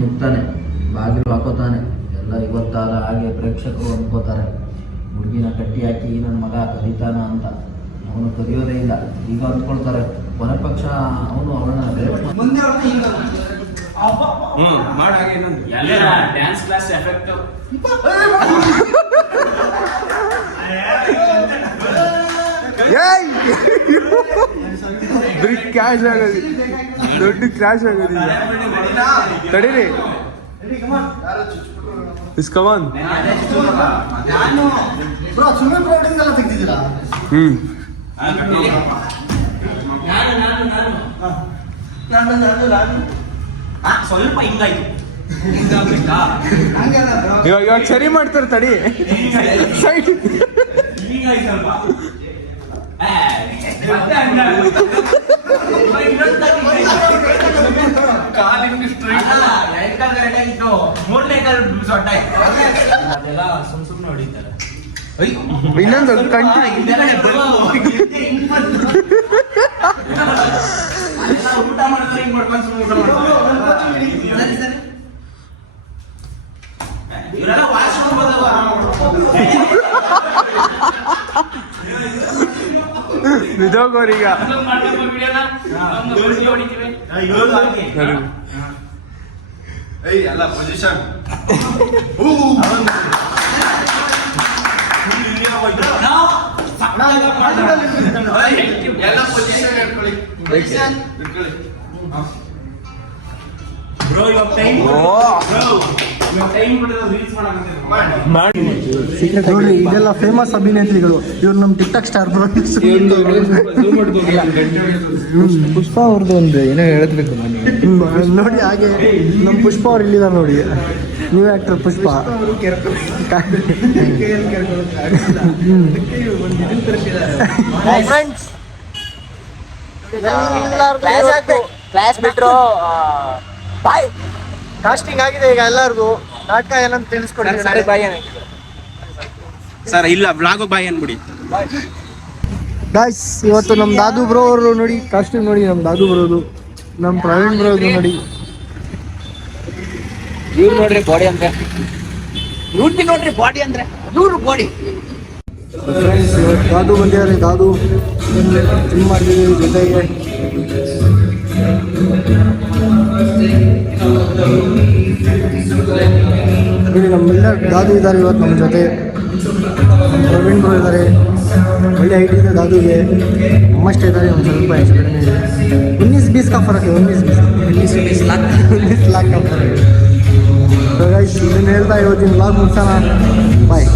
ನುಗ್ತಾನೆ, ಬಾಗಿಲು ಹಾಕೋತಾನೆ. ಎಲ್ಲ ಇವತ್ತಾರ ಹಾಗೆ ಪ್ರೇಕ್ಷಕರು ಅನ್ಕೋತಾರೆ, ಹುಡುಗಿನ ಕಟ್ಟಿ ಹಾಕಿ ನನ್ನ ಮಗ ಕದೀತಾನ ಅಂತ. ಅವನು ಕದಿಯೋದೇ ಇಲ್ಲ. ಈಗ ಅಂದ್ಕೊಳ್ತಾರೆ ಕೊನೆ ಪಕ್ಷ ಅವನು ಅವಳನ್ನ ಡ್ಯಾನ್ಸ್ ಕ್ಲಾಸ್ ಎಫೆಕ್ಟ್. ಕ್ಯಾಶ್ ಆಗೋದು, ದೊಡ್ಡ ಕ್ರಾಶ್ ಆಗೋದು. ತಡೀರಿ ಇಸ್ಕಮಾನ್. ಸ್ವಲ್ಪ ಹಿಂಗಾಯ್ತು. ಇವಾಗ ಸರಿ ಮಾಡ್ತಾರೆ ತಡಿ. ಸುಮ್ನೆ ಹೊಡಿತಾರೆ. ಇನ್ನೊಂದು ಊಟ ಮಾಡ್ತಾರೆ, ಹಿಂಗ್ ಮಾಡ್ಕೊಂಡು ಸುಮ್ಮನೆ ಊಟ ಮಾಡ್ತಾರೆ. ಇವರೆಲ್ಲ ವಾಶ್ರೂಮ್ ಬದವ. ನಿಜೋಗೋರೀಗ ಎಲ್ಲ ಪೊಸಿಷನ್ ಎಲ್ಲ ಪೊಸಿಷನ್ ಇಟ್ಕೊಳ್ಳಿ. ಬ್ರೋ ಇವಾಗ ಟೈಮ್ ನೋಡಿ, ಇದೆಲ್ಲ ಫೇಮಸ್ ಅಭಿನೇತ್ರಿಗಳು. ಇವ್ರು ನಮ್ಮ ಟಿಕ್ಟಾಕ್ ಸ್ಟಾರ್ ಬ್ರೋ. ಪುಷ್ಪ ಅವ್ರದ್ದು ಒಂದು ಏನೋ ಹೇಳಿದ್ಬೇಕು ನೋಡಿ. ಹಾಗೆ ನಮ್ಮ ಪುಷ್ಪ ಅವ್ರು ಇಲ್ಲಿದ್ದಾರೆ ನೋಡಿ, ನ್ಯೂ ಆಕ್ಟರ್ ಪುಷ್ಪ. ಕ್ಲಾಸ್ ಬಿಟ್ರು ಬಾಯ್ ಕಾಸ್ಟಿಂಗ್ ಆಗಿದೆ ಈಗ ಎಲ್ಲರಿಗೂ. ನಾಟಕ ಏನಂತ ತಿಳಿಸ್ಕೊಡಿ ಸರ್. ಇಲ್ಲ ಬ್ಲಾಗ್ ಬಾಯ್ ಅನ್ಬಿಡಿ. ಗಾಯ್ಸ್, ಇವತ್ತು ನಮ್ಮ ದಾದು ಬ್ರೋ ಅವರು ನೋಡಿ ಕಾಸ್ಟ್ಯೂಮ್ ನೋಡಿ. ನಮ್ಮ ದಾದು ಬರೋದು, ನಮ್ಮ ಪ್ರವೀಣ್ ಬರೋದು ನೋಡಿ. ಇವ್ರು ನೋಡ್ರಿ ಬಾಡಿ ಅಂದ್ರೆ, ಇವ್ರಿಗೆ ನೋಡ್ರಿ ಬಾಡಿ ಅಂದ್ರೆ ಇವ್ರು ಬಾಡಿ. ಫ್ರೆಂಡ್ಸ್, ಇವತ್ತು ದಾದು ಬಂದಿದ್ದಾರೆ. ದಾದು ಜಿಮ್ ಮಾಡ್ತಿದ್ದೀವಿ ಜೊತೆಗೆ. ಇಲ್ಲಿ ನಮ್ಮೆಲ್ಲ ದಾದು ಇದ್ದಾರೆ ಇವತ್ತು ನಮ್ಮ ಜೊತೆ. ಪ್ರವೀಣ್ ಬ್ರೋ ಇದ್ದಾರೆ, ಒಳ್ಳೆ ಹೈಟ್ ಇದೆ ದಾದುಗೆ. ನಮ್ಮಷ್ಟೇ ಇದ್ದಾರೆ, ಒಂದು ಸ್ವಲ್ಪ ಹೆಚ್ಚು ಕಡಿಮೆ ಇದೆ. 19-20 का फर्क है, 19-20 लाख का फर्क है. तो गाइस, ಇದನ್ನು ಹೇಳ್ತಾ ಇವತ್ತಿನ ವ್ಲಾಗ್ ಮುಗಿಸೋಣ. ಬಾಯ್.